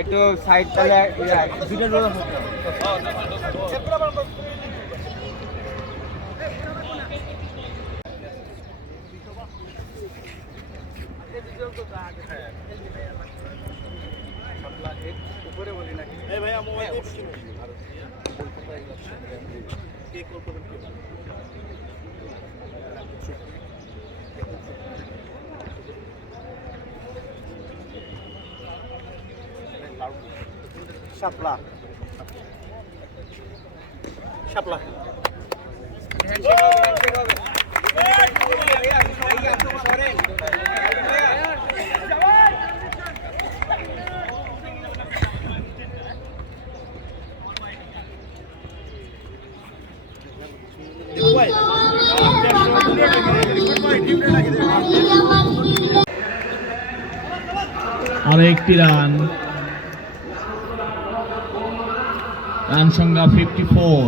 একটু সাইড তাহলে দুটো রোল উপরে বলি নাকি ভাইয়া মোবাইল শাপলা শাপলা আর একটি রান সংখ্যা 54।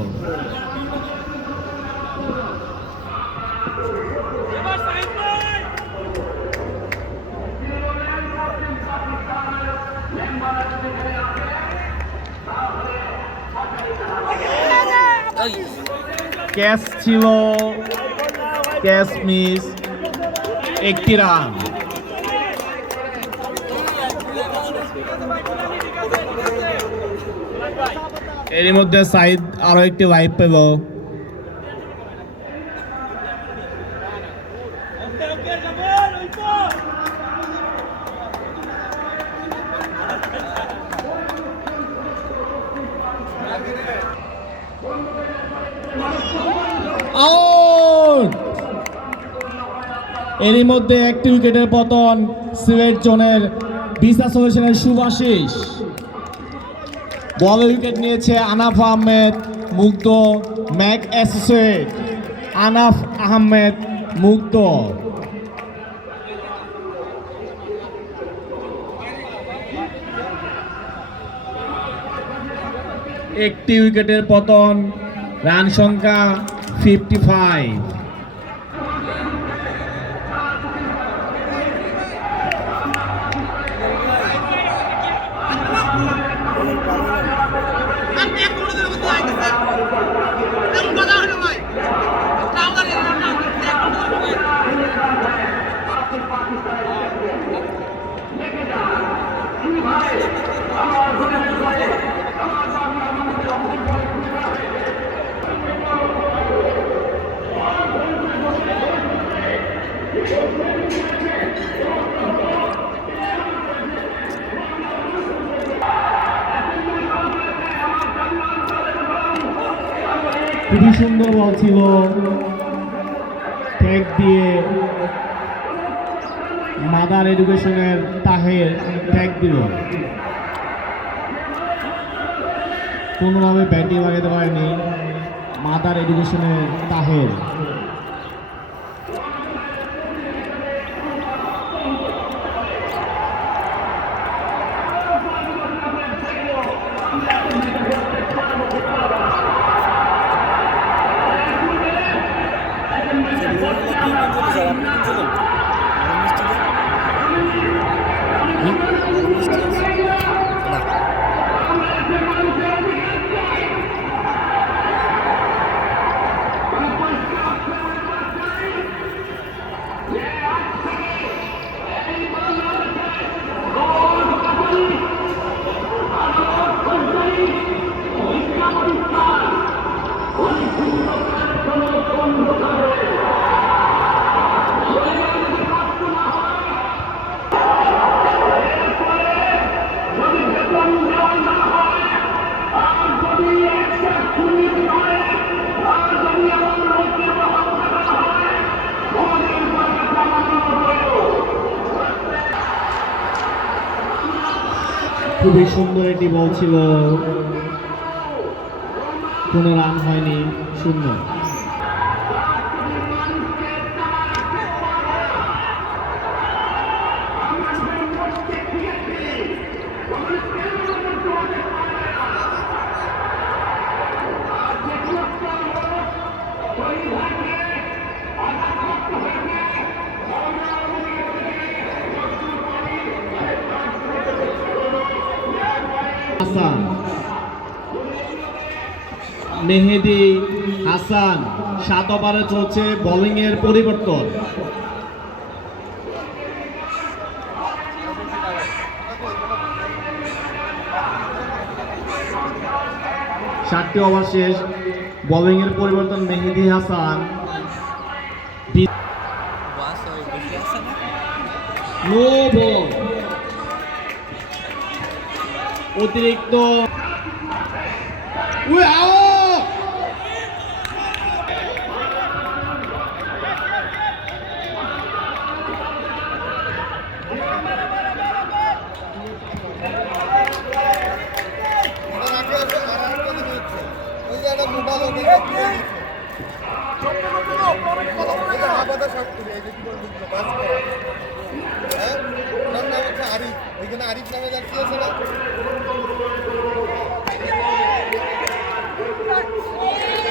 ক্যাচ ছিল, ক্যাচ মিস, একটি রান। এর মধ্যে সাইদ আরো একটি লাইভ পেল। এরই মধ্যে একটি উইকেটের পতন সিলেট জোনের ভিসা সলিউশনের শুভাশিস। বলে উইকেট নিয়েছে আনাফ আহমেদ মুগ্ধ, ম্যাক অ্যাসোসিয়েট আনাফ আহমেদ মুগ্ধ। একটি উইকেটের পতন, রান সংখ্যা 55। খুবই সুন্দর বল ছিল, ট্যাগ দিয়ে মাদার এডুকেশনের তাহের ট্যাগ দিল, কোনোভাবে ব্যাটিং লাগাতে পারেনি মাদার এডুকেশনের তাহের। খুবই সুন্দর একটি বল ছিল, কোনো রান হয়নি, শূন্য। হাসান। মেহেদী হাসান 7 ওভারে চলছে বোলিং এর পরিবর্তন। সাতটি ওভার শেষ, বোলিং এর পরিবর্তন মেহেদী হাসান। নো বল, অতিরিক্ত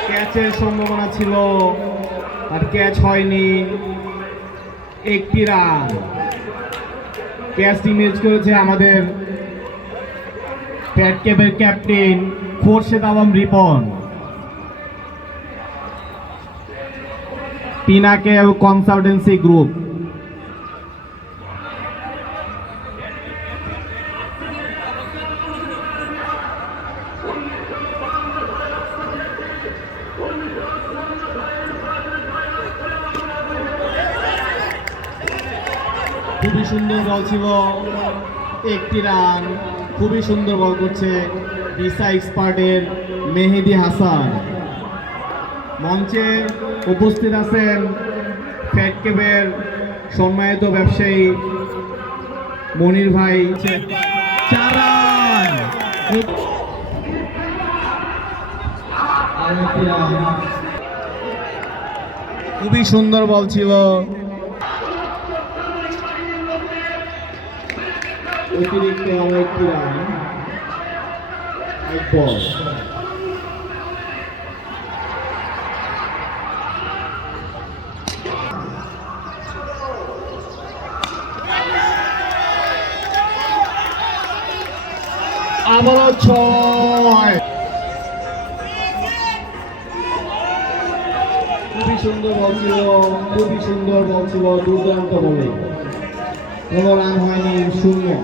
ক্যাচের সম্ভাবনা ছিল আর ক্যাচ হয়নি। একটি রান। ক্যাচটি মিস করেছে আমাদের প্যাট ক্যাপের captain Khorshed Alam Ripon. Pinnacle consultancy group. খুবই সুন্দর বল ছিল, একটি রান। খুবই সুন্দর বল করছে ভিসা এক্সপার্টের মেহেদী হাসান। মঞ্চে উপস্থিত আছেন ফ্যাট ক্যাপের সম্মানিত ব্যবসায়ী মনির ভাই। 4 রান। খুবই সুন্দর বল ছিল, অতিরিক্ত একটি রান। এক বল। আবারও 6। খুবই সুন্দর বল ছিল, খুবই সুন্দর বল ছিল, দুর্দান্ত বলে। কোনো রান হয়নি, 0।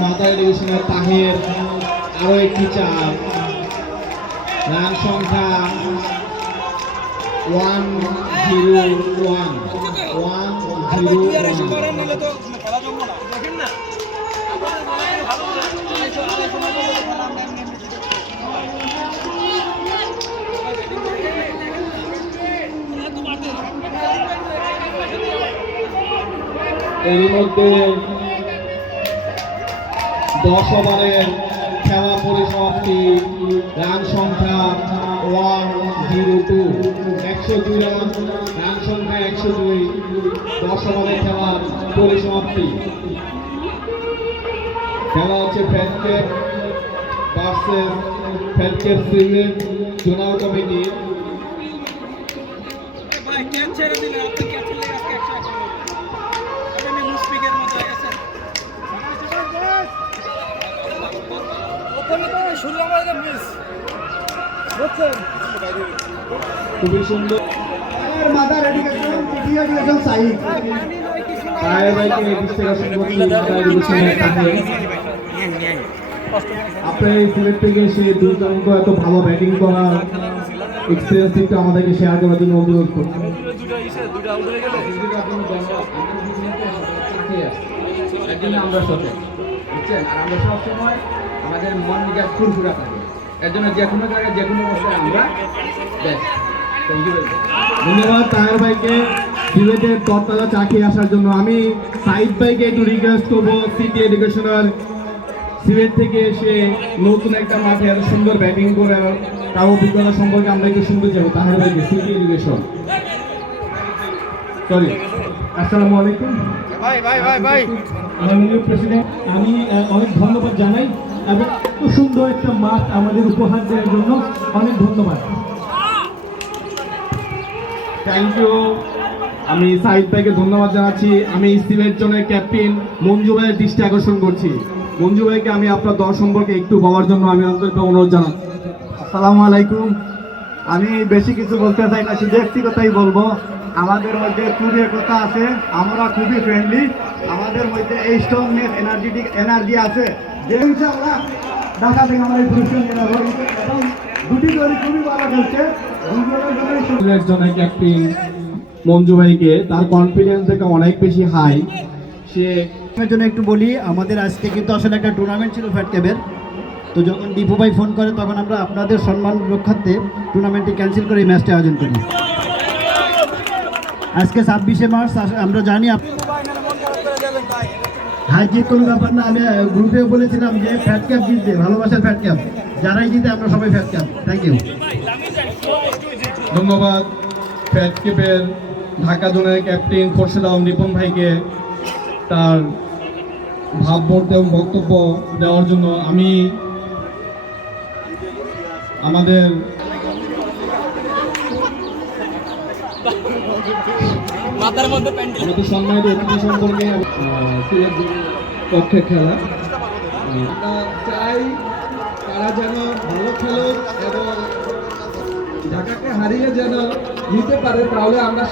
মাদার ডিভিশনের তাহের আরো একটি 4। রান সংখ্যা 101। এর মধ্যে 10 ওভারের খেলা পরিসমাপ্তি। রান সংখ্যা 102। 102 রান। রান সংখ্যা 102। 10 ওভারের খেলার পরিসমাপ্তি। খেলা হচ্ছে fat cap versus fat cap Sylhet zonal committee. খুবই সুন্দর। আপনার এই সিলেট থেকে এসে দুর্দান্ত এত ভালো ব্যাটিং করার এক্সপিরিয়েন্স একটু আমাদেরকে শেয়ার করার জন্য অনুরোধ করছি। আমরা সচেতন বুঝছেন, আর আমরা সবসময় আমাদের মন মেজাজ ফুরফুরা থাকে। এর জন্য যে কোনো জায়গায় যে কোনো অবস্থায় আমরা বেশ। ধন্যবাদ তাহের ভাইকে সিলেটের তরতাজা চা খেয়ে আসার জন্য। আমি সাইদ ভাইকে একটু রিকোয়েস্ট করবো, সিটি এডুকেশনাল সিলেট থেকে এসে নতুন একটা মাঠে এত সুন্দর ব্যাটিং করে তার অভিজ্ঞতা সম্পর্কে আমরা একটু শুনতে চাবো তাহের ভাইকে, সিটি এডুকেশন। সরি। আসসালামু আলাইকুম মাননীয় প্রেসিডেন্ট, আমি অনেক ধন্যবাদ জানাই এবং এত সুন্দর একটা মাঠ আমাদের উপহার দেওয়ার জন্য অনেক ধন্যবাদ। Thank you. আমি সাইদ ভাইকে ধন্যবাদ জানাচ্ছি। আমি সিলেট জোনের ক্যাপ্টেন মঞ্জু ভাইয়ের দৃষ্টি আকর্ষণ করছি। মঞ্জু ভাইকে আমি আপনার দল সম্পর্কে একটু বলার জন্য আমি আন্তরিক অনুরোধ জানাচ্ছি। আসসালামু আলাইকুম। আমি বেশি কিছু বলতে চাই না, শুধু একটি কথাই বলবো, আমাদের মধ্যে খুবই একতা আছে, আমরা খুবই ফ্রেন্ডলি, আমাদের মধ্যে এই স্ট্রংনেস এনার্জি আছে যে আমরা ঢাকা থেকে আমরা এই পুরস্কার নিয়ে নেবো এবং দুটি দলই খুবই ভালো খেলছে। সিলেট জোনের ক্যাপ্টেন মঞ্জু ভাইকে তার কনফিডেন্স থেকে অনেক বেশি হাই। সে এর জন্য একটু বলি, আমাদের আজকে কিন্তু আসলে একটা টুর্নামেন্ট ছিল ফ্যাট ক্যাপের, তো যখন দীপু ভাই ফোন করে তখন আমরা আপনাদের সম্মান রক্ষার্থে টুর্নামেন্টটি ক্যান্সেল করে এই ম্যাচটি আয়োজন করি। আজকে 26শে মার্চ আমরা জানি হাই জিত কোনো ব্যাপার না। আমি গ্রুপেও বলেছিলাম যে ফ্যাট ক্যাপ জিতবে, ভালোবাসার ফ্যাট ক্যাপ, যারাই জিতে আমরা সবাই ফ্যাট ক্যাপ। Thank you. ধন্যবাদ ফ্যাট ক্যাপের ঢাকা জোনের ক্যাপ্টেন খোরশেদ আলম রিপন ভাইকে তার ভাবমূর্তি এবং বক্তব্য দেওয়ার জন্য। আমি আমাদের আমাদের সম্মানিত অতিথি সম্পর্কে সিলেট পক্ষে খেলা আমরা চাই তারা যেন ভালো খেলুক এবং ঢাকাকে হারিয়ে যেন নিতে পারে, তাহলে আমরা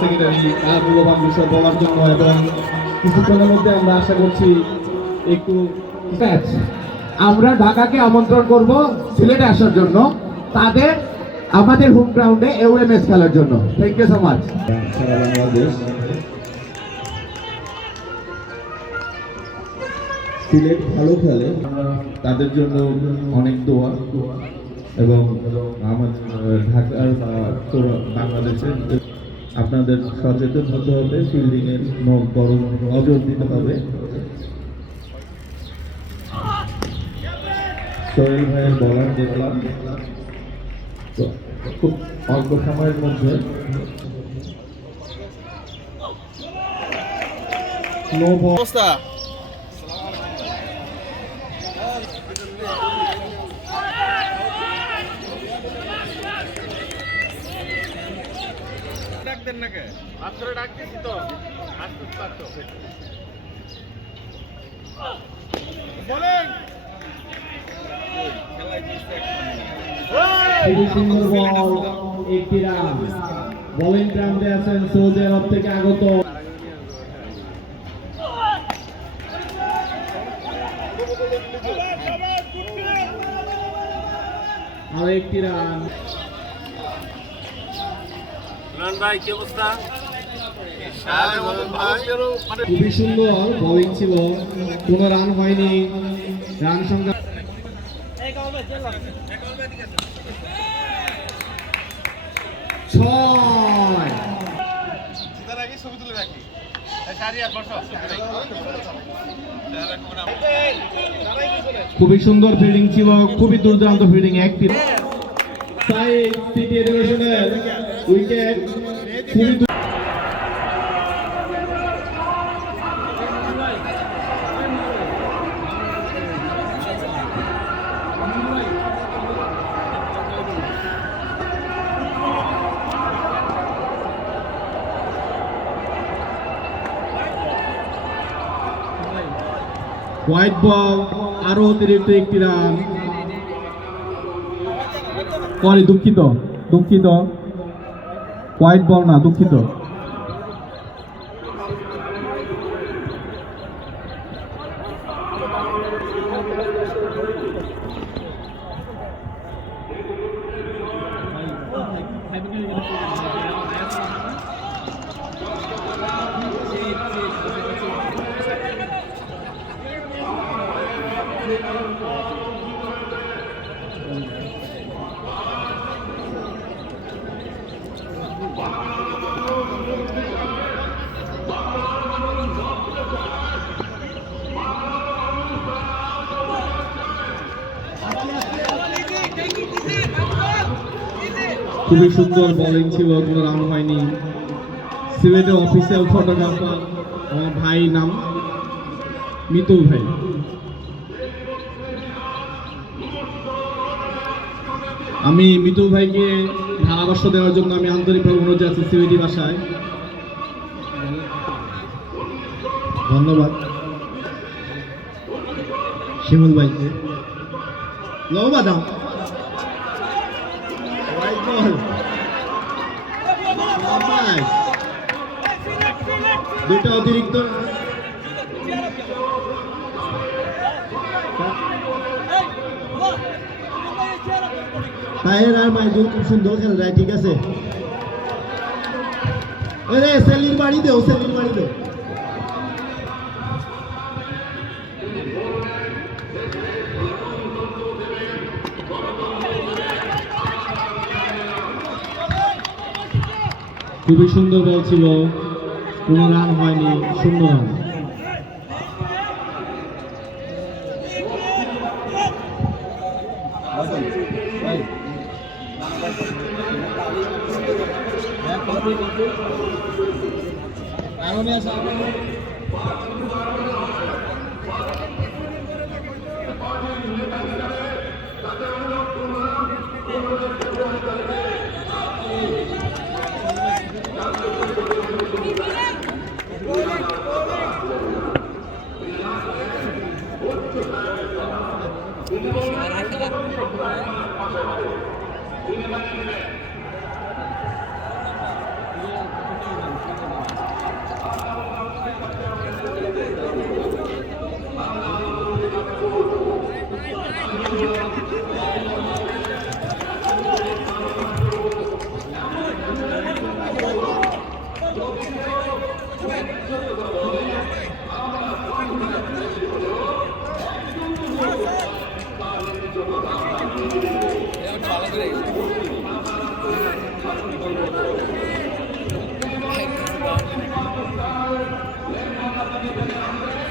সেক্রেটারি তার মূল্যবান বিষয় বলার জন্য এবং কিছুক্ষণের মধ্যে আমরা আশা করছি একটু ম্যাচ আমরা ঢাকাকে আমন্ত্রণ করব সিলেটে আসার জন্য, তাদের আমাদের হোম গ্রাউন্ডে এওএমএস খেলার জন্য। Thank you so much. সারা বাংলাদেশ সিলেট ভালো খেলে, তাদের জন্য অনেক দোয়া এবং আমাদের ঢাকার বাংলাদেশের আপনাদের সচেতন হতে হবে, ফিল্ডিংয়ের বড় নজর দিতে হবে। সোহেল ভাইয়ের বলার দেখলাম তো খুব অল্প সময়ের মধ্যে খুবই সুন্দর বল, একটি রান। বোলিং গ্রাউন্ডে আছেন সৌদি আরব থেকে আগত আরো একটি রান। ভাই কি অবস্থা? খুবই সুন্দর বোলিং ছিল, কোনো রান হয়নি, রান সংখ্যা ছয়। খুবই সুন্দর ফিল্ডিং ছিল, খুবই দুর্দান্ত ফিল্ডিং। একটি সিটি এডুকেশনের উইকেট খুবই হোয়াইট বল, আরো অতিরিক্ত একটি রান। সরি, দুঃখিত হোয়াইট বল না, দুঃখিত। খুবই সুন্দর বোলিং ছিল, কোনো রান হয়নি। সিলেটের অফিসিয়াল ফটোগ্রাফার আমার ভাই, নাম মিতুল ভাই। আমি মিতুল ভাইকে ধারাভাষ্য দেওয়ার জন্য আমি আন্তরিকভাবে অনুরোধ জানাচ্ছি সিলেটি ভাষায়। ধন্যবাদ শিমুল ভাইকে। লম্বা দাও দুইটা অতিরিক্ত তাহের আর মাইদুল খুব সুন্দর খেলে যায়, ঠিক আছে। সেলির বাড়ি দেও, সেলির বাড়ি দেও। খুবই সুন্দর বল ছিল, কোনো রান হয়নি, 0 রান।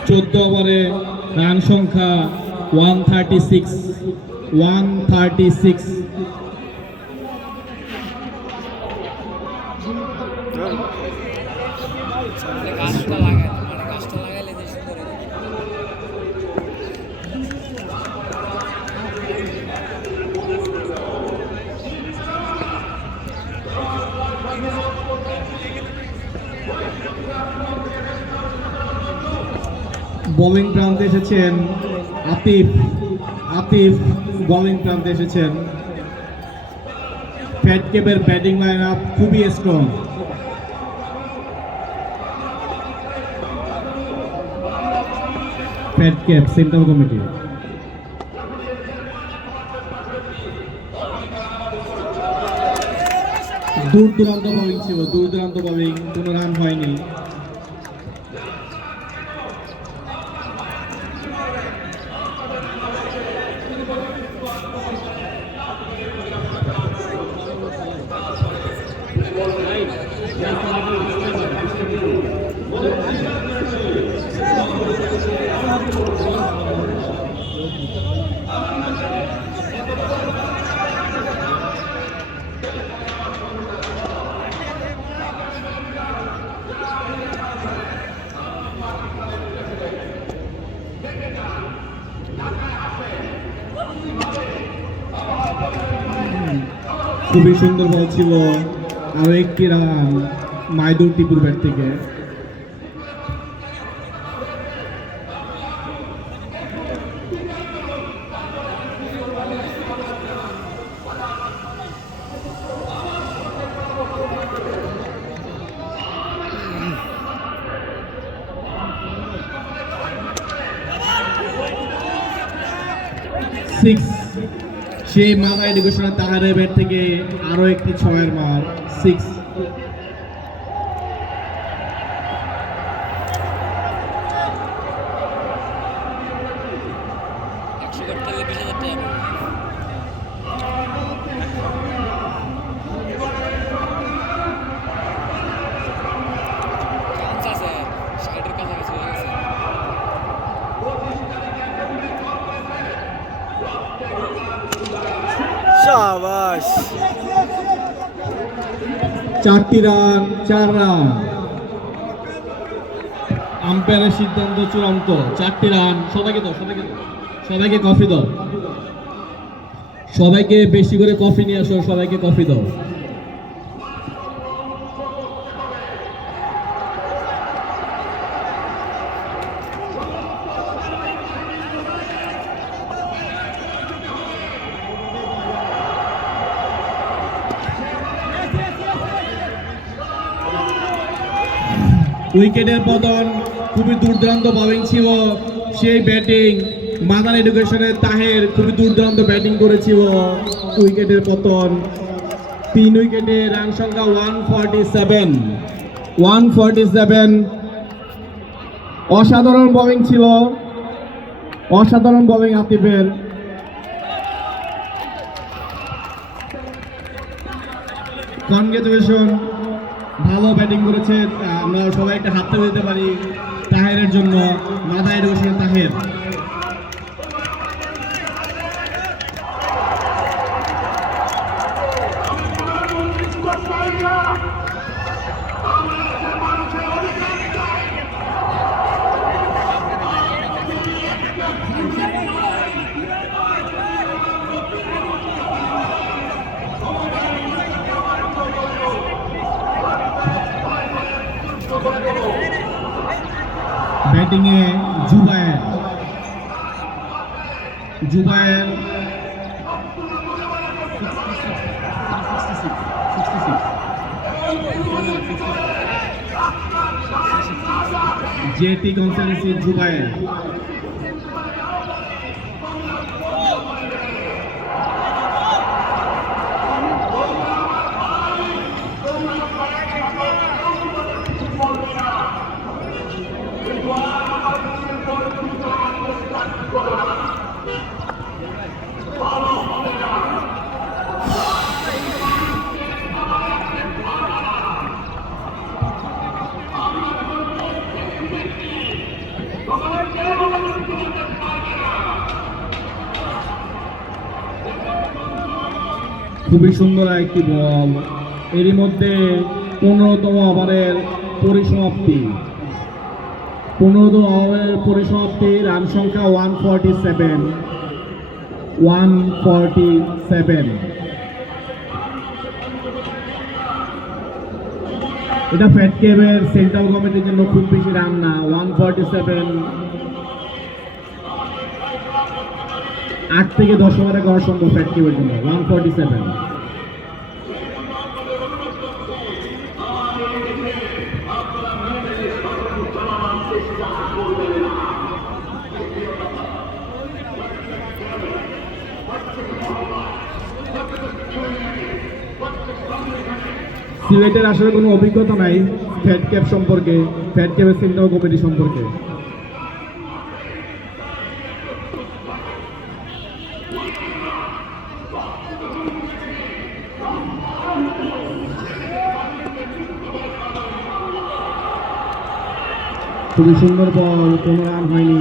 চোদ্দ ওভারে রান সংখ্যা 136। বোলিং প্রান্তে এসেছেন আতিফ বোলিং প্রান্তে এসেছেন। ফ্যাট ক্যাপের ব্যাটিং লাইন আপ খুবই strong. Fat cap central committee. দূর দূরান্ত বোলিং ছিল, কোনো রান হয়নি। খুবই সুন্দর বল ছিল, আরো একটি রান মাইদুর টিপুর ব্যাট থেকে। সেই মাথা এডুকেশনের তাহারের ব্যাট থেকে আরো একটি 6-এর মার, 6। শাবাশ। 4টি রান, 4 রান। আম্পায়ারের সিদ্ধান্ত চূড়ান্ত, 4টি রান। সবাইকে দাও, সবাইকে কফি দাও, সবাইকে বেশি করে কফি নিয়ে আসো, সবাইকে কফি দাও। উইকেটের পতন, খুবই দুর্দান্ত বোলিং ছিল, সেই ব্যাটিং মাদার এডুকেশনের তাহের খুবই দুর্দান্ত ব্যাটিং করেছিল। উইকেটের পতন, 3 উইকেটে রান সংখ্যা 147। অসাধারণ বোলিং ছিল, অসাধারণ বোলিং আতিফের। কনগ্রেচুলেশন, ভালো ব্যাটিং করেছে। আমরা সবাই একটা হাততালি দিতে পারি তাহেরের জন্য, মাদার এডুকেশনের তাহের। ব্যাটিংয়ে জুবায়ের জেটি কনসালটেন্সি জুবায়ের। খুবই সুন্দর একটি বল। এরই মধ্যে 15তম ওভারের পরিসমাপ্তি। 15তম ওভারের পরিসমাপ্তি, রান সংখ্যা 147। এটা ফ্যাট কেবের সেন্ট্রাল কমিটির জন্য খুব বেশি রান না। 147 8 থেকে 10 ওভারে করা সম্ভব ফ্যাট কেবের জন্য। 147। সিলেটের আসলে কোনো অভিজ্ঞতা নাই ফ্যাট ক্যাপ সম্পর্কে, ফ্যাট ক্যাপের সেন্ট্রাল কমিটি সম্পর্কে। খুবই সুন্দর বল, কোনো রান হয়নি।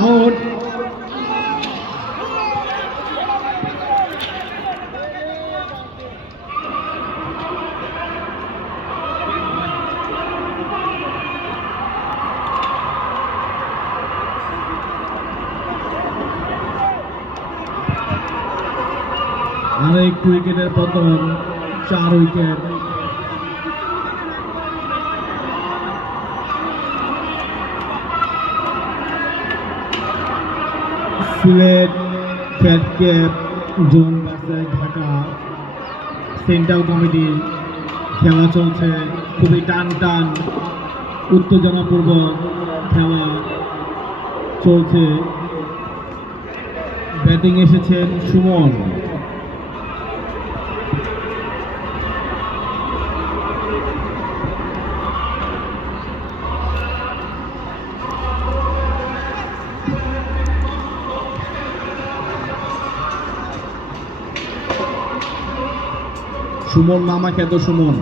আউট। আরেক উইকেটের পতন, 4 wicket. Sylhet fat cap zone versus Dhaka central কমিটির খেলা চলছে, খুবই টান টান উত্তেজনাপূর্বক খেলা চলছে। ব্যাটিং এসেছেন সুমন। সুমন মামা খ্যাত সুমন।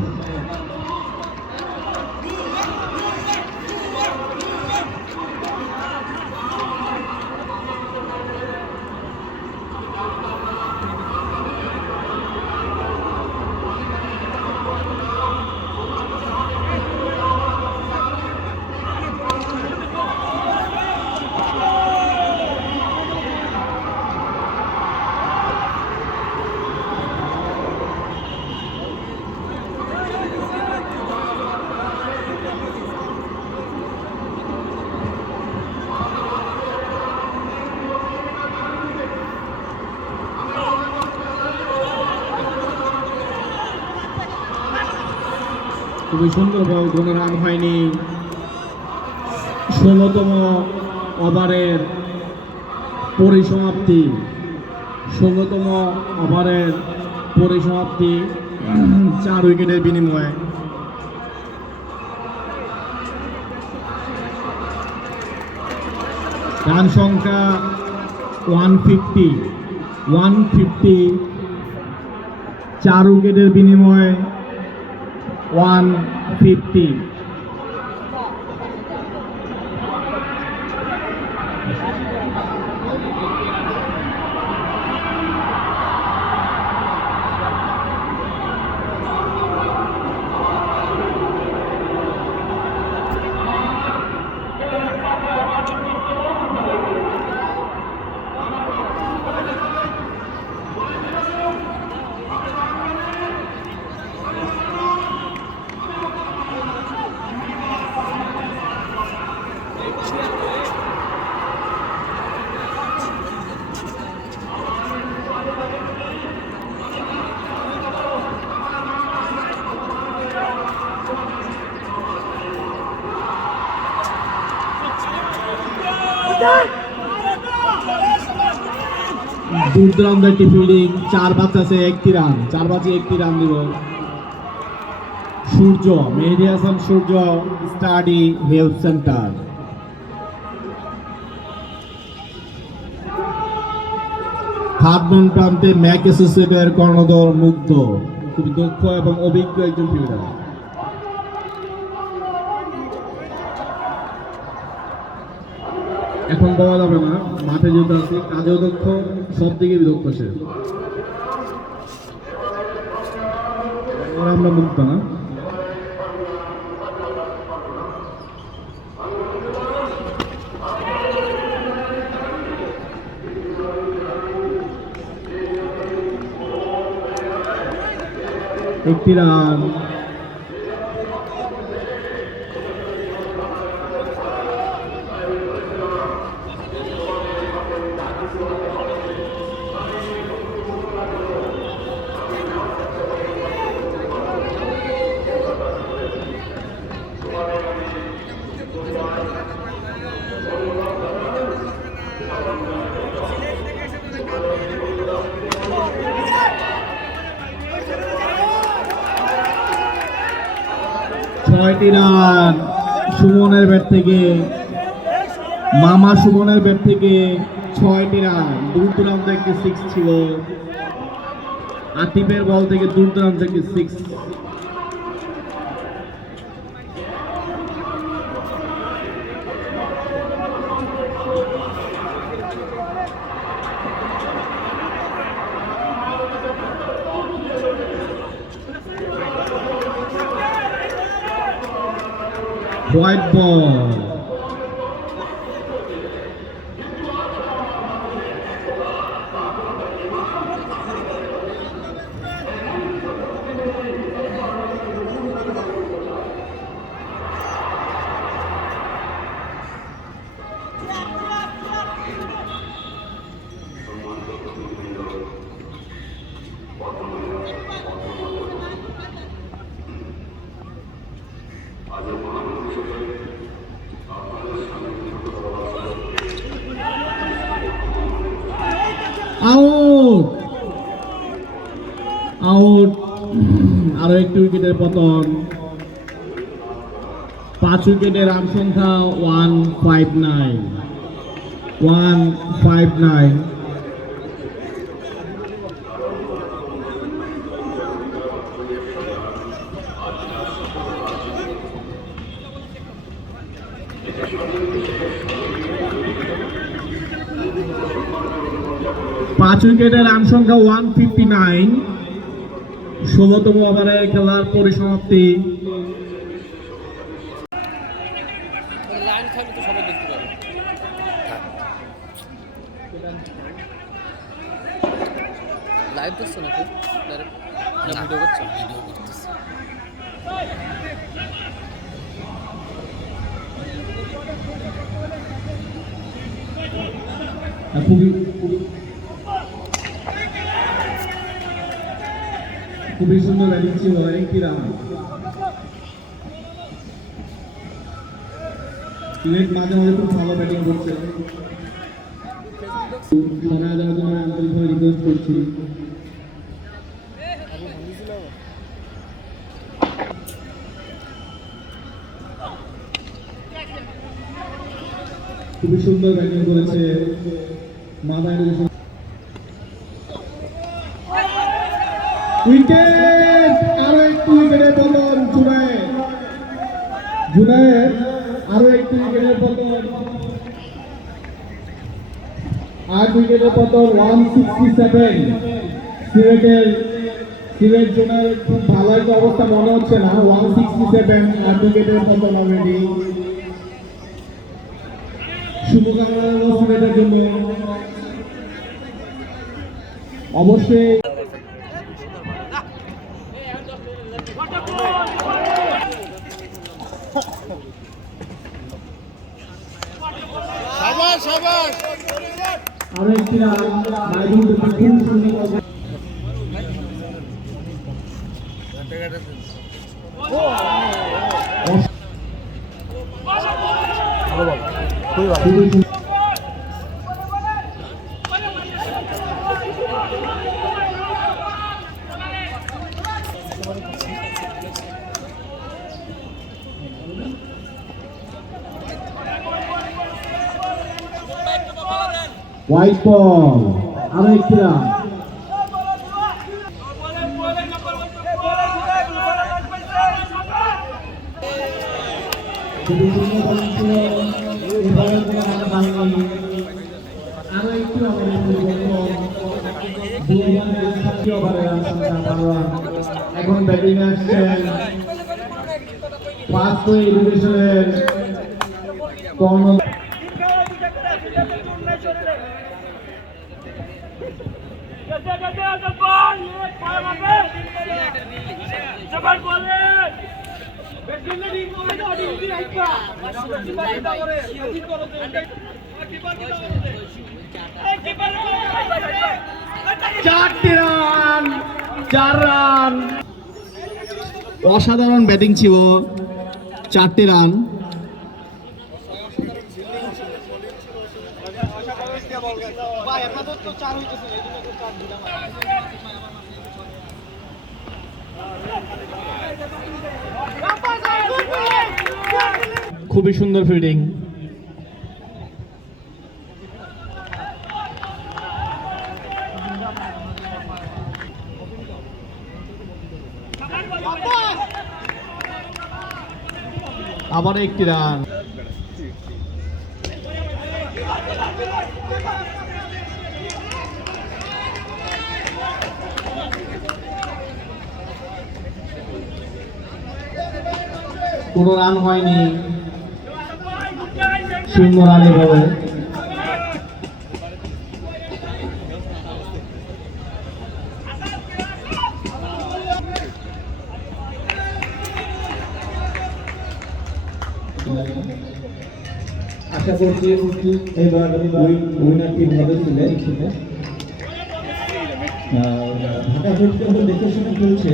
খুবই সুন্দরভাবে কোনো রান হয়নি। 16তম ওভারের পরিসমাপ্তি, 16তম ওভারের পরিসমাপ্তি 4 উইকেটের বিনিময়ে। রান সংখ্যা 150, 4 উইকেটের বিনিময়ে 150। দুর্দান্ত একটি ফিল্ডিং, 4 বাচ্চাছে 1টি রান, 4 বাজে 1টি রান দিব। সূর্য, মেহেদী হাসান সূর্য, স্টাডি হেলথ সেন্টার। হাতবন প্রান্তে ম্যাক অ্যাসোসিয়েটের কর্ণধর মুগ্ধ, খুবই দক্ষ এবং অভিজ্ঞ একজন ফিল্ডার। এখন বলা যাবে না, মাঠে যেহেতু আছে, কাজেও দক্ষ, সব দিকে দক্ষ সে। আমরা মুক্ত না। একটি রান। ছয়টি রান সুমনের ব্যাট থেকে, মামা সুমনের ব্যাট থেকে 6টি রান। দুর্দান্ত একটি 6 ছিল, আতিফের বল থেকে দুর্দান্ত একটি 6। White ball. আউট আউট আরো একটি উইকেটের পতন 5 উইকেটের রান সংখ্যা 159 5 উইকেটের রান সংখ্যা 159 16তম ওভারে খেলার পরিসমাপ্তি লাইন থাকলে তো সবাই দেখতে পাবে লাইভ দেখছো নাকি ভিডিও করছো ভিডিও করতেছি খুবই সুন্দর ব্যাটিং ছিল একটি রান সিলেট মাঝে মাঝে খুব ভালো ব্যাটিং করছে সময় দেওয়ার জন্য আন্তরিকভাবে রিকোয়েস্ট করছি খুবই সুন্দর ব্যাটিং করেছে মাদায় উইকেট আরো একটি উইকেটের পতন জুনায়েদ আরো একটি উইকেটের পতন 8 উইকেটের পতন 167 সিলেট জোনের খুব ভালো একটা অবস্থা মনে হচ্ছে না 167 8 উইকেটের পতন অলরেডি শুভকামনা সিলেটের জন্য অবশ্যই আরো একটি হোয়াইট বল আরো একটি রান আরো একটি এখন ব্যাটিং আসছেন ফার্স্ট এডুকেশনের কর্ণ চার রান অসাধারণ ব্যাটিং ছিল 4টি রান খুবই সুন্দর ফিল্ডিং আবার একটি রান কোনো রান হয়নি 0 রানে বলে আশা করছি এবার উইনার টিম হবে সিলেট ঢাকা ফুটবল দেখে শুনে চলছে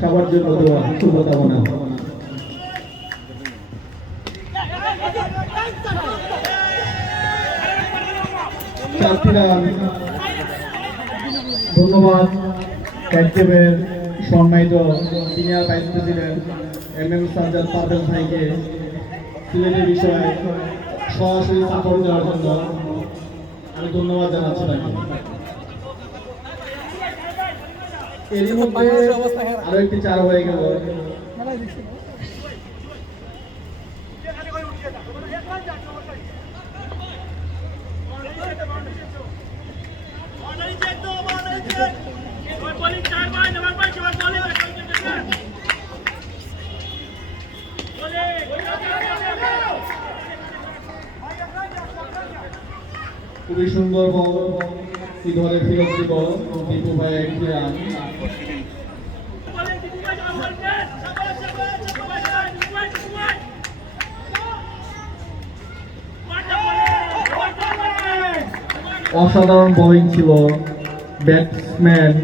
সবার জন্য শুভকামনা চারটিরা ধন্যবাদ ক্যাডকেবের সম্মানিত senior vice president MM Sajjad Parvez ভাইকে সিলেটের বিষয়ে সরাসরি সাপোর্ট দেওয়ার জন্য আমি ধন্যবাদ জানাচ্ছি তাকে। এরই মধ্যে আরো একটি চার হয়ে গেল। খুবই সুন্দর বল কি ধরে ফেরত দিব দীপু ভাই একটি রান। অসাধারণ বোলিং ছিল ব্যাটসম্যান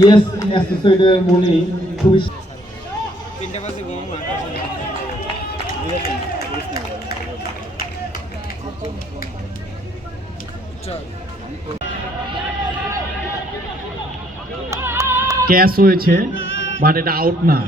ইয়েস অ্যাসোসিয়েটের মনি খুবই তিনটা বাজে ঘুম ক্যাচ হয়েছে বাট এটা আউট না।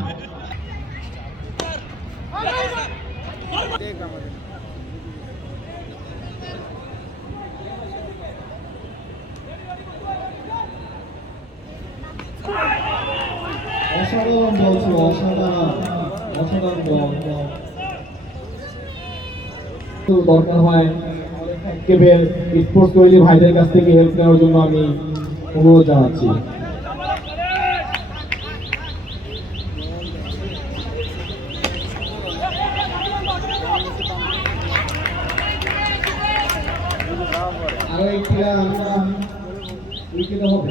অসাধারণ বল ছিল, অসাধারণ বল। দরকার হয় কেবল স্পোর্টস কোহলি ভাইদের কাছ থেকে হেল্প নেওয়ার জন্য আমি অনুরোধ জানাচ্ছি। আরো একটি রান উইকেটে হবে।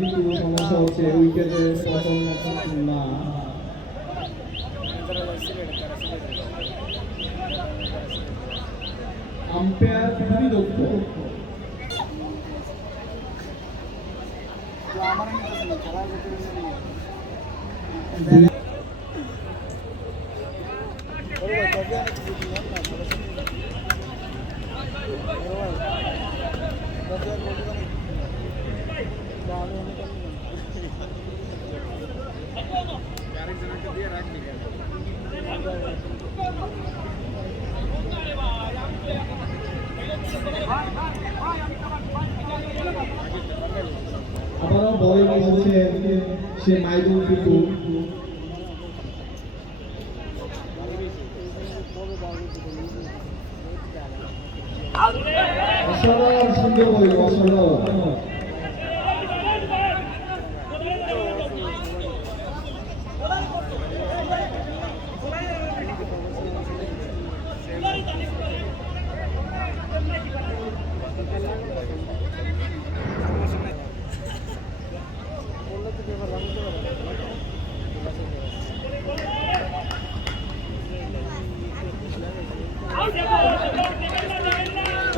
একটু সমস্যা হচ্ছে উইকেটে পছন্দ না। আম্পায়ার খুবই দক্ষ। আবারও বলিং হচ্ছে সে মাইদুল পিটু। অসাধারণ সুন্দর বলিং, অসাধারণ।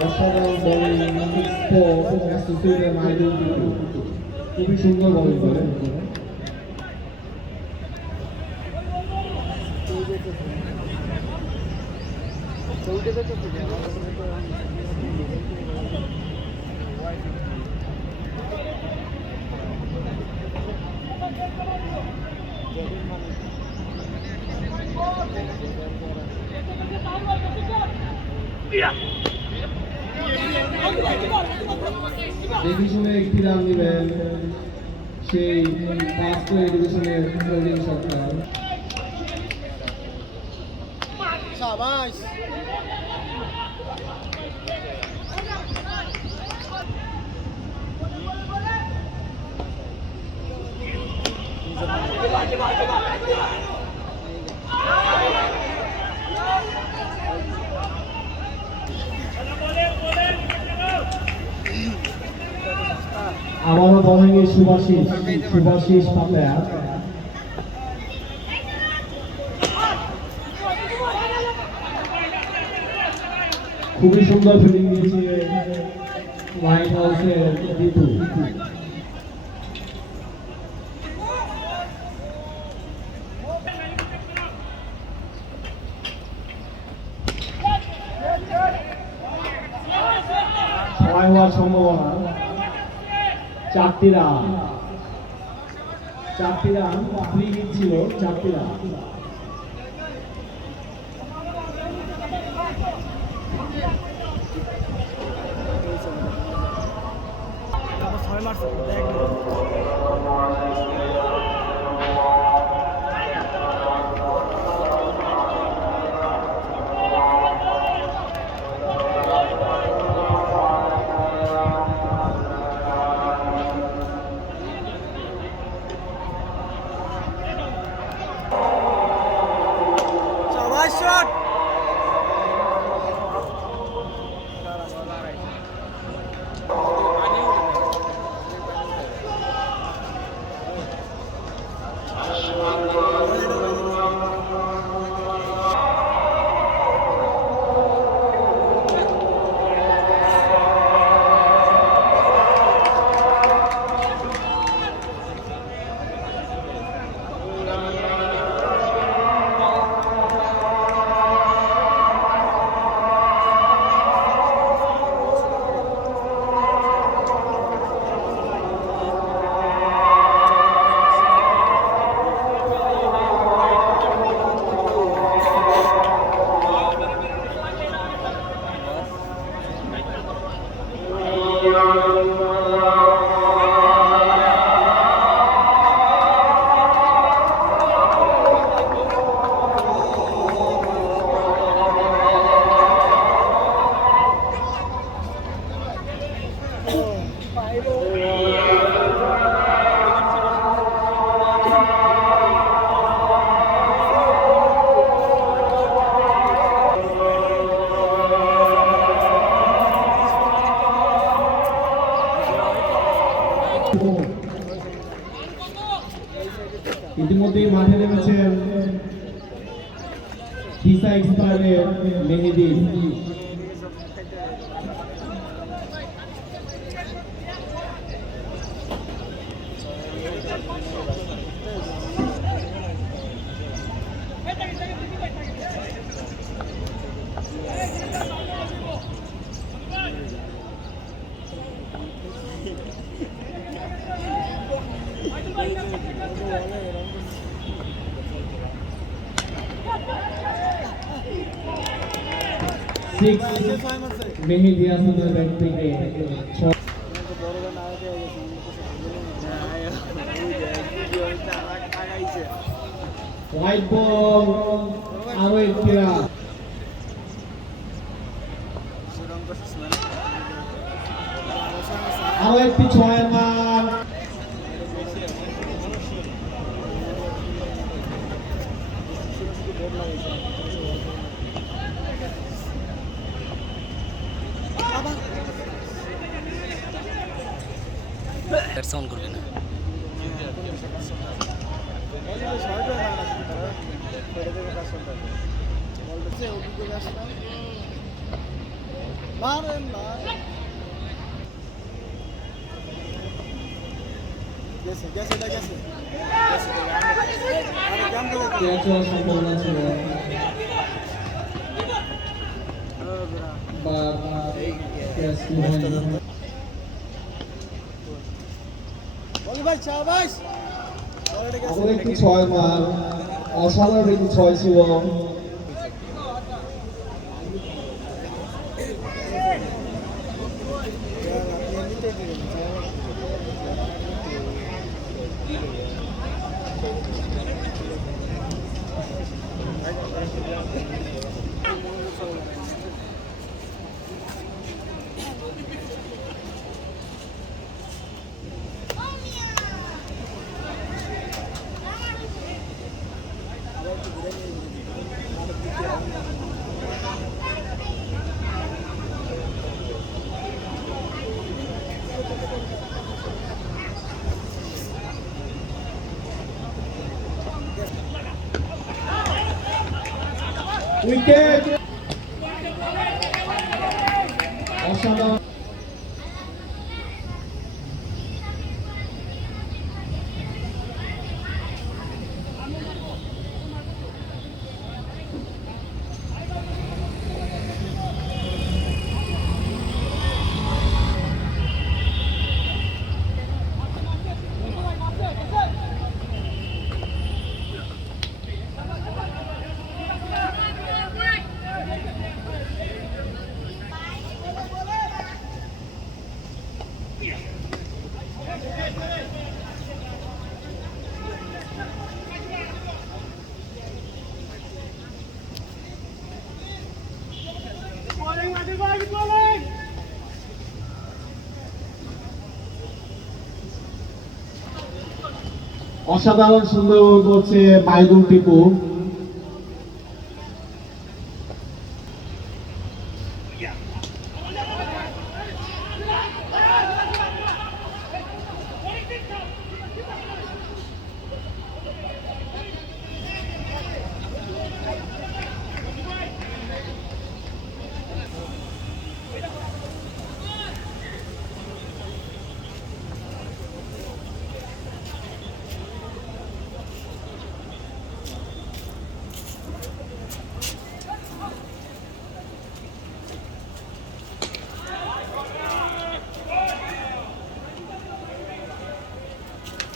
অসাধারণ বলিং অ্যাসোসিয়েটের মাইদুল পিটু খুবই সুন্দর বলিং করে। দেখে শুনে একটি রান নেবেন সেই ফার্স্ট এডুকেশনের সরকার। আমারও বহেঙ্গি সুভাষিস পাতায়া খুবই সুন্দর ফিল্ডিং দিয়েছে লাইট হাউসের দীপু। ছয় হওয়ার সম্ভাবনা, 4টি রান, 3 হিট ছিল, 4টি রান। ইতিমধ্যেই মাঠে নেমেছেন ভিসা এক্সপায়ারের মেহেদি। মেহেদি হাসানের ব্যাট থেকে হোয়াইট বল, আরো একটি রান। আরো একটি 6 রান। সাউন্ড করবে না। সম্ভাবনা ছিল বা একটি 6 মান, অসাধারণ একটি 6 ছিল। উইকেট অসাধারণ অসাধারণ সুন্দর করছে বাইদুল টিপু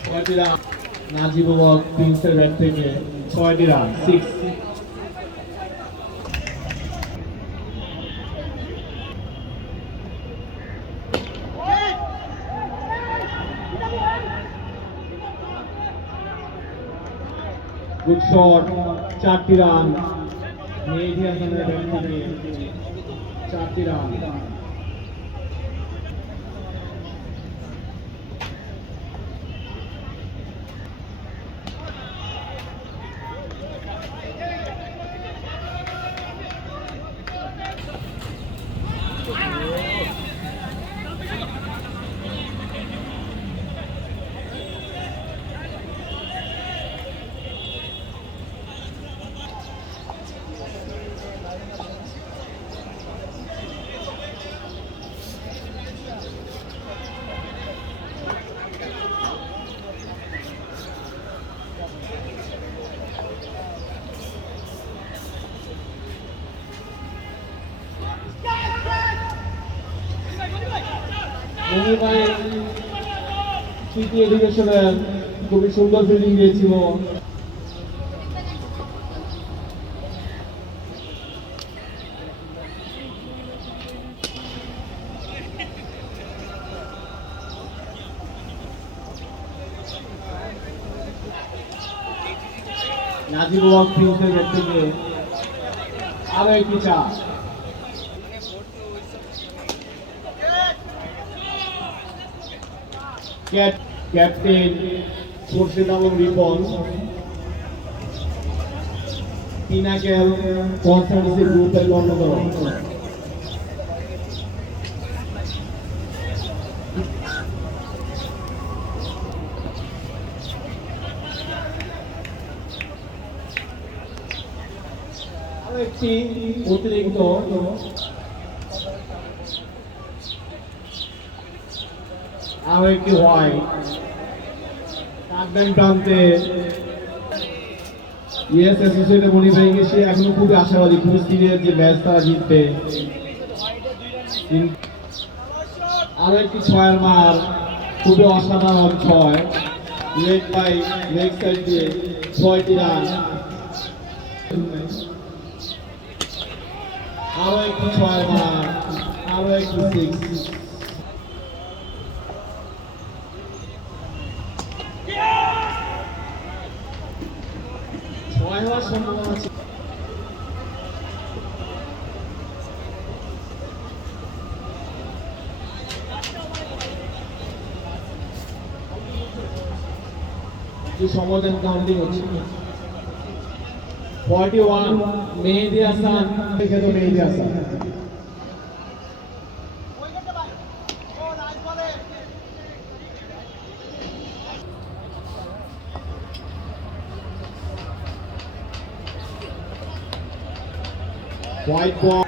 ছয়টি রান নাজিবুল প্রিন্সের ব্যাট থেকে 6টি রান 6 গুড শট 4টি রান মেহেদী হাসানের ব্যাট থেকে 4টি রান মনির ভাই সিটি এডুকেশনের খুবই সুন্দর ফিল্ডিং দিয়েছিল নাজিবুল প্রিন্সের ব্যাট থেকে আরো একটি চার captain Khorshed Alam Ripon pinnacle consultancy গ্রুপের কর্ণধার আরো একটি অতিরিক্ত আরো একটি হোয়াইট কাটব্যাক প্রান্তে ইয়েস অ্যাসোসিয়েটেড মনি ভাইকে সে এখনো খুবই আশাবাদী খুবই সিরিয়াস যে ম্যাচ তারা জিতবে আরো একটি ছয়ের মার খুবই অসাধারণ ছয় লেগ বাই লেগ সাইড দিয়ে 6টি রান আরো একটি ছয়ের মার আরো একটি 6 ছয় হওয়ার সম্ভাবনা আছে সমাধান কাউন্টিং হচ্ছে 41 মেহেদী হাসান মেহেদী হাসান হোয়াইট বল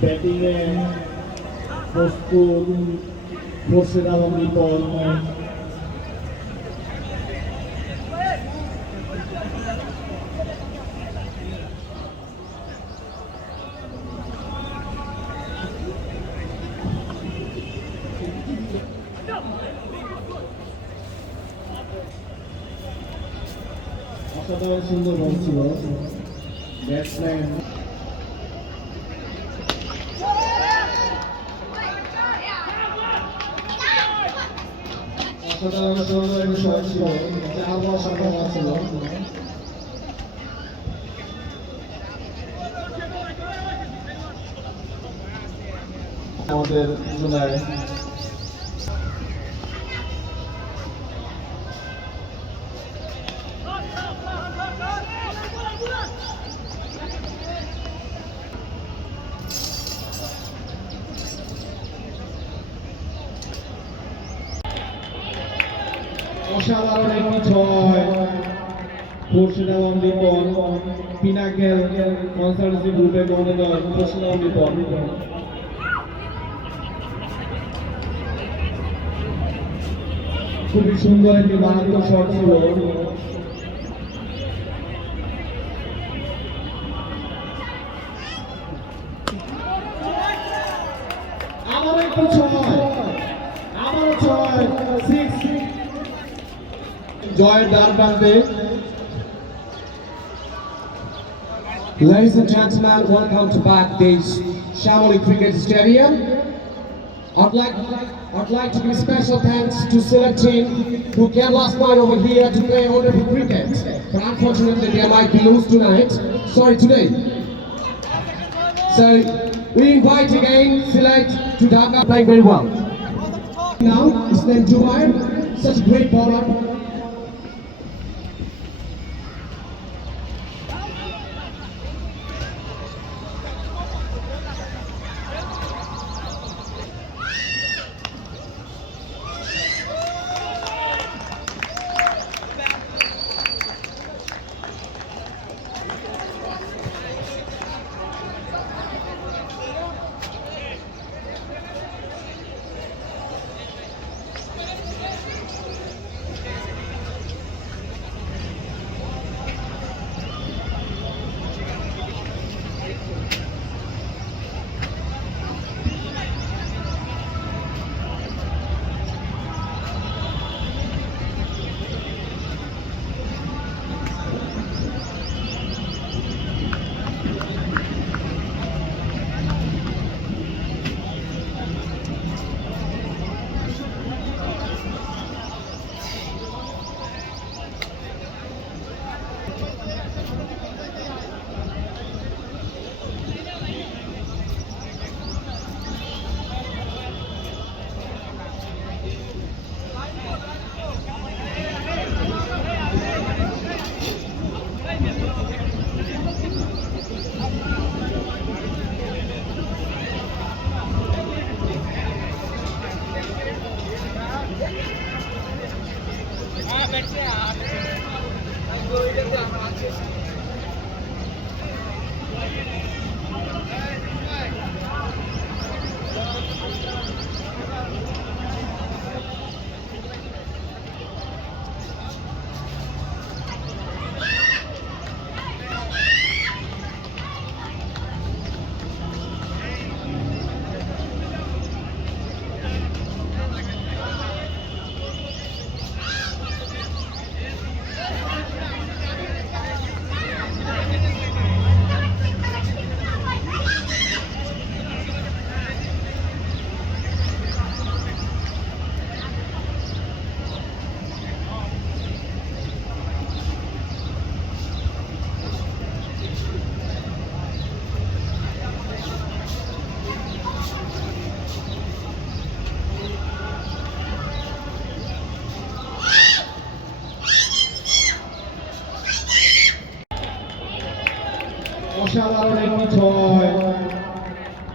ব্যাটিংয়ে প্রস্তুত খোরশেদ আলম রিপন অসাধারণ সুন্দর বল ছিল ব্যাটসম্যান অসাধারণ সুন্দর একটি শট ছিল আবহাওয়া সম্ভাবনা ছিল আমাদের জুনায় অসাধারণ একটি ছয় খোরশেদ আলম রিপন পিনাকেল কনসালটেন্সি গ্রুপের মনোনয়ন খোরশেদ আলম রিপন খুবই সুন্দর একটি মারাত্মক শট ছিল আবার একটু ছয় আবারও ছয় সিক্স জয়ের দ্বার প্রান্তে Ladies and gentlemen, welcome to back this Shamoli Cricket Stadium. I'd like to give special thanks to select team who came last night over here to play wonderful cricket. But unfortunately, they might be lose tonight. Sorry, today. So we invite again select to Dhaka playing very well. Now his name Jubair, such a great bowler.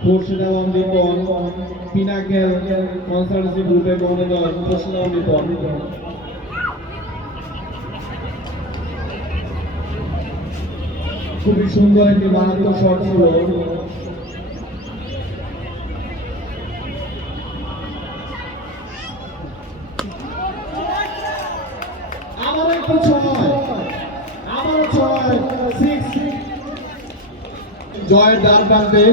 খোরশেদাওয়াম Ripon, pinnacle consultancy গ্রুপের গণদল খোরশেদাওয়াম রিপন। খুবই সুন্দর একটি মারাত্মক shot ছিল। আবারও একটু ছয়, আবারও ছয়, 6 জয়ের দ্বার প্রান্তে।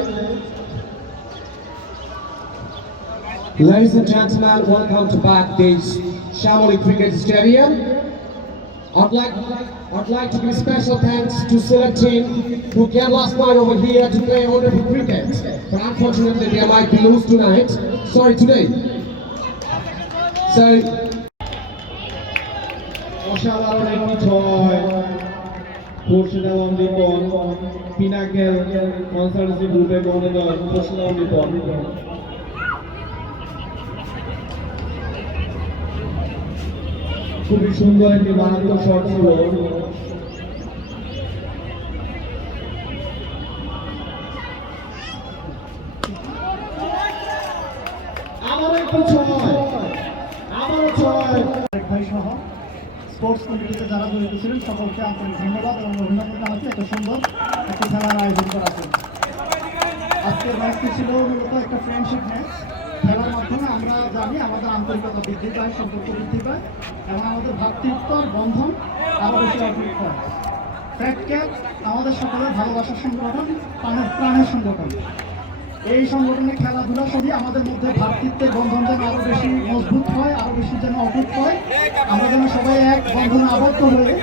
Ladies and gentlemen, welcome to back this Shamoli Cricket Stadium. I'd like to give special thanks to select team who came last night over here to play wonderful cricket. But unfortunately, they might be lose tonight. Sorry, today. So, অসাধারণ একটি ছয়, খোরশেদাওয়াম Ripon, pinnacle consultancy গ্রুপের গণদল খোরশেদাওয়াম রিপন। খুবই সুন্দর একটি মারাত্মক shot ছিল। আবারও একটু ছয়, আবারও ছয়। ভাই সহ স্পোর্টস কমিটিতে যারা জড়িত ছিলেন সকলকে আন্তরিক ধন্যবাদ এবং অভিনন্দন জানাচ্ছি এত সুন্দর একটা খেলার আয়োজন করার জন্য। আজকের ম্যাচটি ছিল মূলত একটা ফ্রেন্ডশিপ ম্যাচ। খেলার মাধ্যমে আমরা জানি আমাদের আন্তরিকতা বৃদ্ধি পায়, সম্পর্ক বৃদ্ধি পায় এবং আমাদের ভ্রাতৃত্বর বন্ধন আরও বেশি অটুট হয়। ফ্যাট ক্যাট আমাদের সকলের ভালোবাসার সংগঠন, প্রাণের সংগঠন। এই সংগঠনে খেলাধুলা সবই আমাদের মধ্যে ভ্রাতৃত্বের বন্ধন যেন আরো বেশি মজবুত হয়, আরো বেশি যেন অটুট হয়। আমরা যেন সবাই এক বন্ধনে আবদ্ধ হয়ে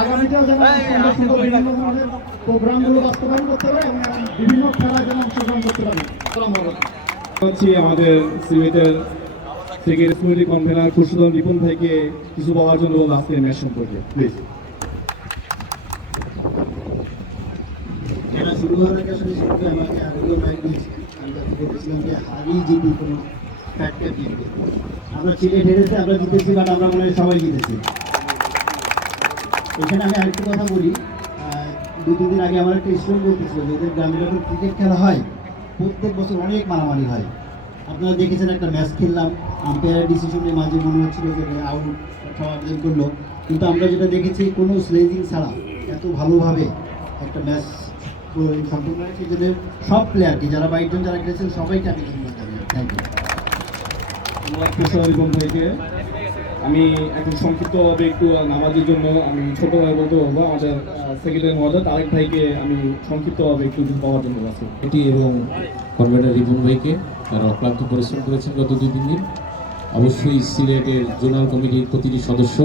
আগামীতেও যেন সুন্দর সুন্দর বিভিন্ন ধরনের প্রোগ্রামগুলো বাস্তবায়ন করতে পারি এবং বিভিন্ন খেলায় যেন অংশগ্রহণ করতে পারি। হচ্ছে আমাদের সিলেটের সেক্রেটারি কমিটি কনভেনার খোরশেদাওয়াম রিপন ভাইকে কিছু বলার জন্য আজকের ম্যাচ সম্পর্কে প্লিজ। খেলা শুরু হওয়ার আগে আসলে শিল্পী আমাকে আরেকগুলো মাইক দিয়েছে। আমি তাকে বলেছিলাম যে হারি জিতি কোনো ফ্যাক্টর জিতবে। আমরা সিলেট হেরেছি, আমরা জিতেছি, বাট আমরা মনে হয় সবাই জিতেছি। এখানে আমি আরেকটু কথা বলি। 2-3 দিন আগে আমার একটা স্টুডেন্ট বলতেছিল যে এদের গ্রামে যখন ক্রিকেট খেলা হয় প্রত্যেক বছর অনেক মারামারি হয়। আপনারা দেখেছেন একটা ম্যাচ খেললাম, আম্পায়ারের ডিসিশনের মাঝে মনে হচ্ছিল যে আউট অর্জন করলো, কিন্তু আমরা যেটা দেখেছি কোনো স্লেজিং ছাড়া এত ভালোভাবে একটা ম্যাচ সম্পূর্ণ হয়েছে। এদের সব প্লেয়ারকে যারা 22 জন যারা খেলেছেন সবাইকে আমি ধন্যবাদ জানাই। Thank you. খোরশেদাওয়াম রিপন ভাইকে আমি এখন সংক্ষিপ্তভাবে একটু নামাজের জন্য আমি ছোট ভাই বলতে পারবো। আমাদের সেক্রেটারি মহোদয় তারেক ভাইকে আমি সংক্ষিপ্তভাবে একটু পাওয়ার জন্য আছি এটি এবং কনভেনার রিপন ভাইকে তারা অক্লান্ত পরিশ্রম করেছেন গত 2-3 দিন। অবশ্যই সিলেটের জোনাল কমিটির প্রতিটি সদস্য,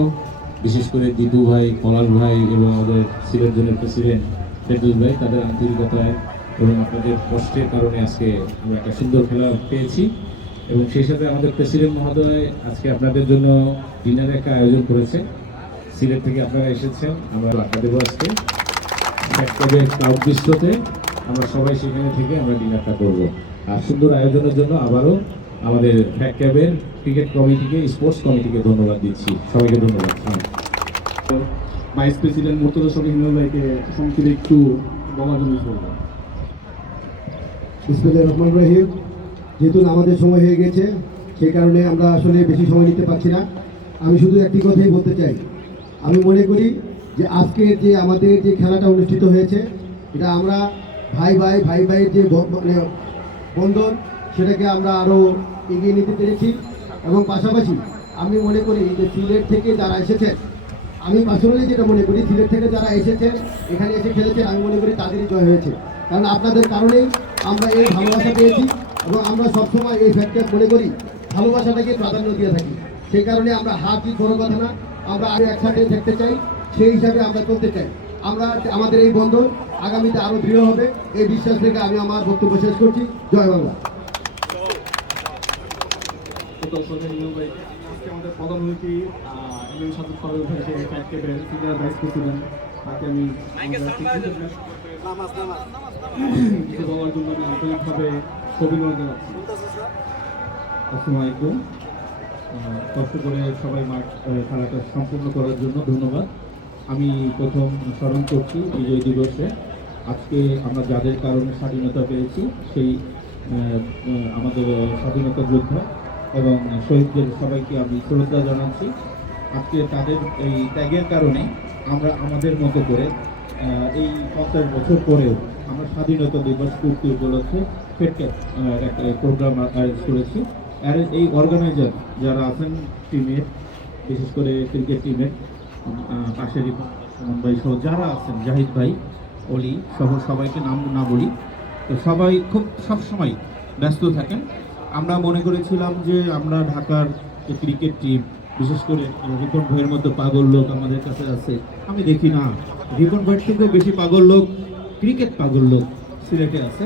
বিশেষ করে দিদু ভাই, পলাল ভাই এবং আমাদের সিলেট জোনের প্রেসিডেন্ট ফেরদৌস ভাই, তাদের আন্তরিকতায় এবং আপনাদের কষ্টের কারণে আজকে আমরা একটা সুন্দর খেলা পেয়েছি। এবং সেই সাথে আমাদের প্রেসিডেন্ট মহোদয় আজকে আপনাদের জন্য ডিনারের একটা আয়োজন করেছে। সিলেট থেকে আপনারা এসেছেন, আমরা আড্ডা দেবো আজকে ক্লাউড বিস্ট্রোতে। আমরা সবাই সেখানে থেকে আমরা ডিনারটা করব। আর সুন্দর আয়োজনের জন্য আবারও আমাদের ফ্যাক ক্যাবের ক্রিকেট কমিটিকে, স্পোর্টস কমিটিকে ধন্যবাদ দিচ্ছি। সবাইকে ধন্যবাদ। ভাইস প্রেসিডেন্ট মুর্তজা শফি হিমেল ভাইকে সংক্ষেপে একটু বলার জন্য বলবো। বিসমিল্লাহির রহমানির রহিম। যেহেতু আমাদের সময় হয়ে গেছে সেই কারণে আমরা আসলে বেশি সময় নিতে পারছি না। আমি শুধু একটি কথাই বলতে চাই, আমি মনে করি যে আজকে যে আমাদের যে খেলাটা অনুষ্ঠিত হয়েছে এটা আমরা ভাই ভাইয়ের যে মানে বন্ধন সেটাকে আমরা আরও এগিয়ে নিতে পেরেছি। এবং পাশাপাশি আমি মনে করি যে সিলেট থেকে যারা এসেছেন, আমি আসলে যেটা মনে করি সিলেট থেকে যারা এসেছেন এখানে এসে খেলেছেন, আমি মনে করি তাদেরই জয় হয়েছে। কারণ আপনাদের কারণেই আমরা এই ভালোবাসা পেয়েছি এবং আমরা সবসময় এই ফ্যাক্টর মনে করি ভালোবাসাটাকে প্রাধান্য দিয়ে থাকি। সেই কারণে আমরা হাত জিত বড় কথা না, আমরা আরও একসাথে দেখতে চাই, সেই হিসাবে আমরা চলতে চাই। আমরা আমাদের এই বন্ধন আগামীতে আরও দৃঢ় হবে এই বিশ্বাস রেখে আমি আমার বক্তব্য শেষ করছি। জয় বাংলা। আজকে আমাদের প্রধান অতিথি সাদুল ফারুক ভাইকে ফ্যাক ক্যাবের সিনিয়র ভাইস প্রেসিডেন্ট, তাকে আমি কিছু বলার জন্য আমি আন্তরিকভাবে অভিনন্দন জানাচ্ছি। আসসালামু আলাইকুম। কষ্ট করে সবাই মাঠ খেলাটা সম্পূর্ণ করার জন্য ধন্যবাদ। আমি প্রথম স্মরণ করছি বিজয় দিবসে আজকে আমরা যাদের কারণে স্বাধীনতা পেয়েছি সেই আমাদের স্বাধীনতা যোদ্ধা এবং শহীদদের সবাইকে আমি শ্রদ্ধা জানাচ্ছি। আজকে তাদের এই ত্যাগের কারণে আমরা আমাদের মতো করে এই 50 বছর পরেও আমরা স্বাধীনতা দিবস পূর্তি উপলক্ষে ফেটক্যাপ একটা প্রোগ্রাম আয়োজন করেছি। আর এই অর্গানাইজার যারা আছেন টিমের, বিশেষ করে ক্রিকেট টিমের পাশের সুমন ভাই সহ যারা আছেন, জাহিদ ভাই, অলি সহ সবাইকে নাম না বলি, তো সবাই খুব সবসময় ব্যস্ত থাকেন। আমরা মনে করেছিলাম যে আমরা ঢাকার যে ক্রিকেট টিম, বিশেষ করে রিপন ভাইয়ের মতো পাগল লোক আমাদের কাছে আছে, আমি দেখি না রিপন ভাইয়ের থেকেও বেশি পাগল লোক, ক্রিকেট পাগল লোক সিলেটে আছে।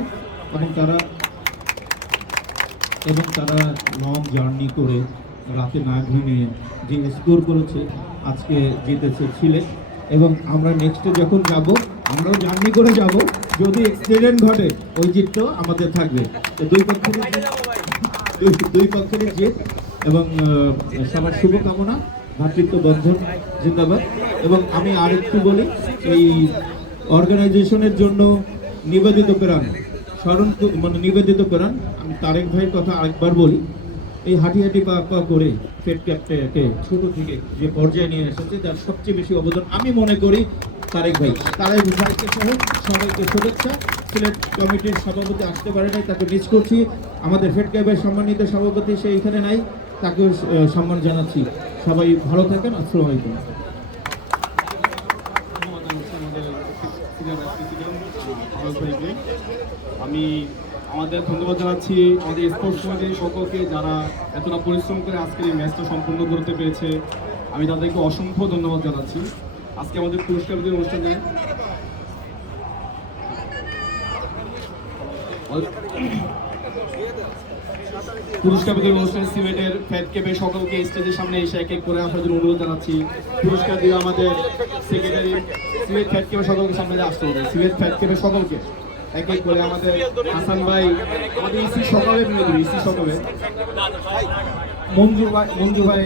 এবং তারা লং জার্নি করে রাতে না ঘুমিয়ে যে স্কোর করেছে, আজকে জিতেছে সিলেট। এবং আমরা নেক্সটে যখন যাব, আমরাও জার্নি করে যাব, যদি অ্যাক্সিডেন্ট ঘটে ওই জিতটাও আমাদের থাকবে। তো দুই পক্ষেরই জিত এবং সবার শুভকামনা, ভ্রাতৃত্ব বন্ধন জিন্দাবাদ। এবং আমি আরেকটু বলি, এই অর্গানাইজেশনের জন্য নিবেদিত প্রাণ নিবেদিত প্রাণ আমি তারেক ভাইয়ের কথা আরেকবার বলি। এই হাঁটি পা পা করে ফেটক্যাপটাকে ছোট থেকে যে পর্যায়ে নিয়ে এসেছে, তার সবচেয়ে বেশি অবদান আমি মনে করি তারেক ভাইকে সহ সবাইকে শুভেচ্ছা। সিলেট কমিটির সভাপতি আসতে পারে নাই, তাকে মিস করছি। আমাদের ফেটক্যাপের সম্মানিত সভাপতি সে এখানে নাই, তাকেও সম্মান জানাচ্ছি। সবাই ভালো থাকেন। আসসালামু আলাইকুম। আমি আমাদের ধন্যবাদ জানাচ্ছি আমাদের স্পোর্টস কমিটির সকলকে, যারা এতটা পরিশ্রম করে আজকের এই ম্যাচটা সম্পূর্ণ করতে পেরেছে। আমি তাদেরকে অসংখ্য ধন্যবাদ জানাচ্ছি। আজকে আমাদের পুরস্কার বিতরণ অনুষ্ঠানে সিলেটের ফেটক্যাপের সকলকে স্টেজের সামনে এসে এক এক করে আসার জন্য অনুরোধ জানাচ্ছি। পুরস্কার দিয়ে আমাদের সেক্রেটারি সিলেট ফেটক্যাপের সকলকে সামনে আসতে হবে। সিলেট ফেটক্যাপের সকলকে এক এক করে আমাদের হাসান ভাই, আমাদের ইসি সকলে মঞ্জু ভাই,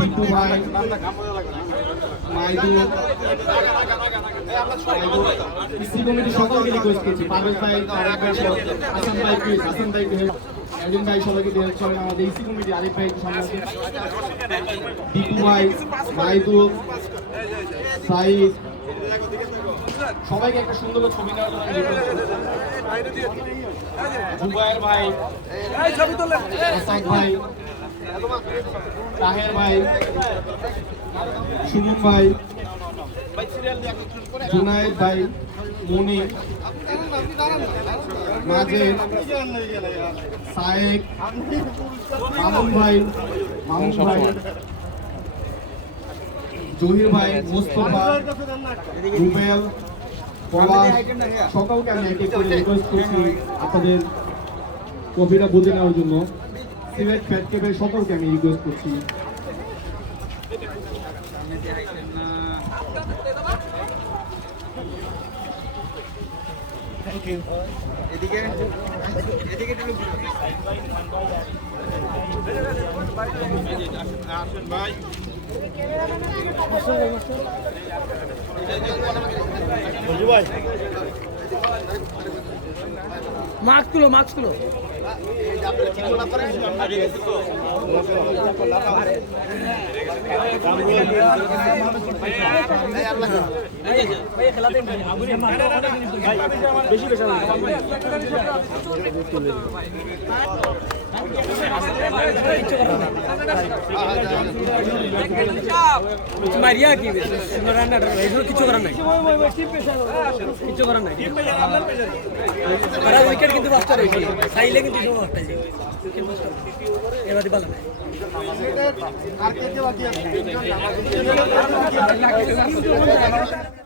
বিট্টু ভাই, মাইদু, ইসি কমিটির সকলকে রিকোয়েস্ট করছি, পারভেজ ভাই, হাসান ভাই, একজন ভাই সবাইকে দিয়ে চলেন। আমাদের ইসি কমিটি আরিফ ভাই, বিট্টু ভাই, মাইদু, সাইদ, সবাইকে একটা সুন্দর ছবি নেওয়ার জন্য জুবায়ের ভাই, আসাদ ভাই, তাহের ভাই, সুমন ভাই, জুনায়েদ ভাই, মনি, মাজেদ, সায়েক, মামুন ভাই, জহির ভাই, মোস্তফা, রুবেল, পলাশ, সকলকে আমি এক এক করে রিকোয়েস্ট করছি আপনাদের কপিটা বুঝে নেওয়ার জন্য। সিলেট ফেটক্যাপের সকলকে আমি রিকোয়েস্ট করছি। মাস্ক গুলো মারিয়া কি রান্নাটা কিছু করার নাই, উইকেট কিন্তু পাঁচটা রয়েছে, চাইলে কিন্তু এবার ভালো নাই।